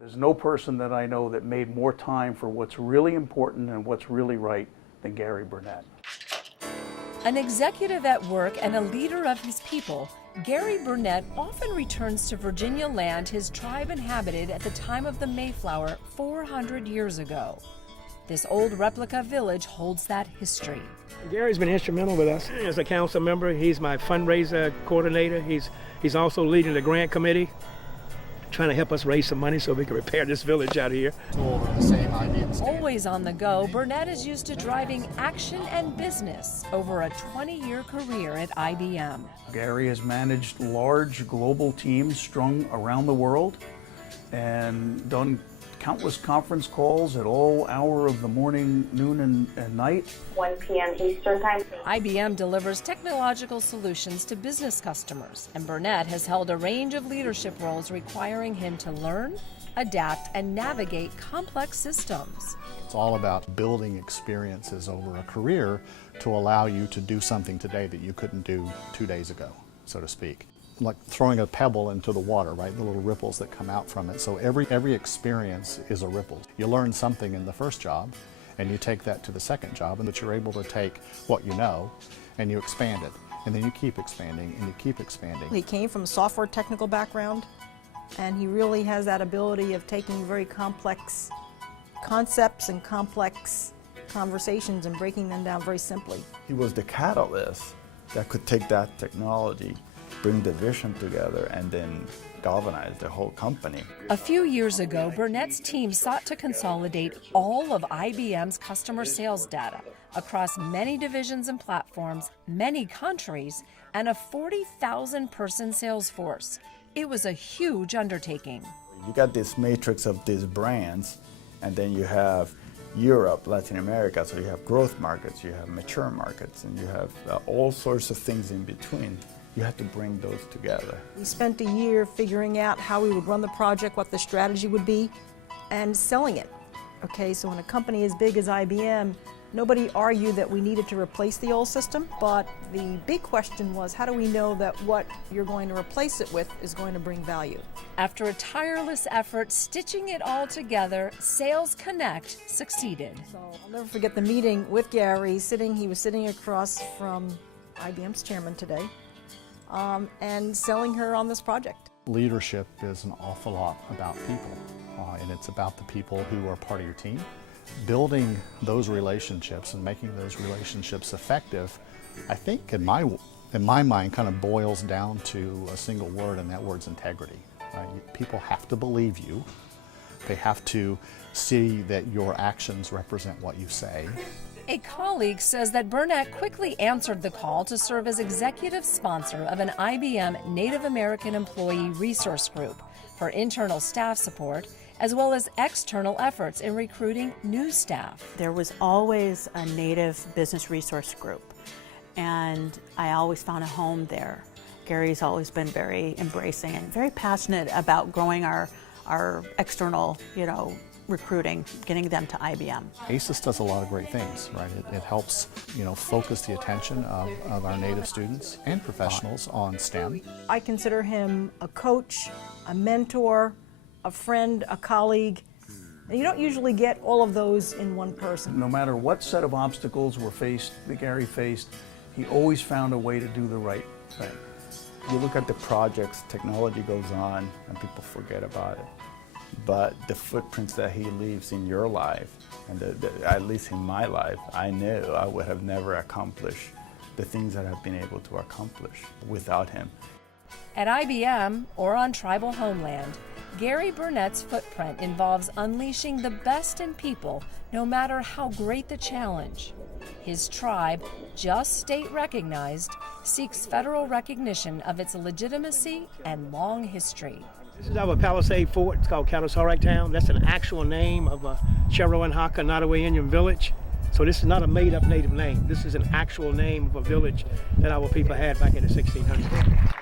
There's no person that I know that made more time for what's really important and what's really right than Gary Burnette. An executive at work and a leader of his people, Gary Burnette often returns to Virginia land his tribe inhabited at the time of the Mayflower 400 years ago. This old replica village holds that history. Gary's been instrumental with us as a council member. He's my fundraiser coordinator. He's also leading the grant committee, trying to help us raise some money so we can repair this village out here. Always on the go, Burnette is used to driving action and business over a 20-year career at IBM. Gary has managed large global teams strung around the world and done countless conference calls at all hour of the morning, noon, and night. 1 p.m. Eastern Time. IBM delivers technological solutions to business customers, and Burnette has held a range of leadership roles requiring him to learn, adapt, and navigate complex systems. It's all about building experiences over a career to allow you to do something today that you couldn't do 2 days ago, so to speak. Like throwing a pebble into the water, right? The little ripples that come out from it. So every experience is a ripple. You learn something in the first job, and you take that to the second job, and that you're able to take what you know, and you expand it. And then you keep expanding, and you keep expanding. He came from a software technical background, and he really has that ability of taking very complex concepts and complex conversations and breaking them down very simply. He was the catalyst that could take that technology, bring the vision together, and then galvanize the whole company. A few years ago, Burnette's team sought to consolidate all of IBM's customer sales data across many divisions and platforms, many countries, and a 40,000-person sales force. It was a huge undertaking. You got this matrix of these brands, and then you have Europe, Latin America, so you have growth markets, you have mature markets, and you have all sorts of things in between. You have to bring those together. We spent a year figuring out how we would run the project, what the strategy would be, and selling it. Okay, so when a company as big as IBM, nobody argued that we needed to replace the old system, but the big question was, how do we know that what you're going to replace it with is going to bring value? After a tireless effort stitching it all together, Sales Connect succeeded. So I'll never forget the meeting with Gary. He was sitting across from IBM's chairman today, and selling her on this project. Leadership is an awful lot about people, and it's about the people who are part of your team. Building those relationships and making those relationships effective, I think in my mind kind of boils down to a single word, and that word's integrity. Right? People have to believe you. They have to see that your actions represent what you say. A colleague says that Burnette quickly answered the call to serve as executive sponsor of an IBM Native American Employee Resource Group for internal staff support, as well as external efforts in recruiting new staff. There was always a Native Business Resource Group, and I always found a home there. Gary's always been very embracing and very passionate about growing our external, recruiting, getting them to IBM. AISES does a lot of great things, right? It helps, focus the attention of our Native students and professionals on STEM. I consider him a coach, a mentor, a friend, a colleague. And you don't usually get all of those in one person. No matter what set of obstacles that Gary faced, he always found a way to do the right thing. You look at the projects, technology goes on, and people forget about it. But the footprints that he leaves in your life, and at least in my life, I knew I would have never accomplished the things that I've been able to accomplish without him. At IBM or on tribal homeland, Gary Burnette's footprint involves unleashing the best in people, no matter how great the challenge. His tribe, just state recognized, seeks federal recognition of its legitimacy and long history. This is our Palisade Fort. It's called Calta Town. That's an actual name of a Cheroenhaka Nottoway Indian village. So this is not a made-up native name. This is an actual name of a village that our people had back in the 1600s.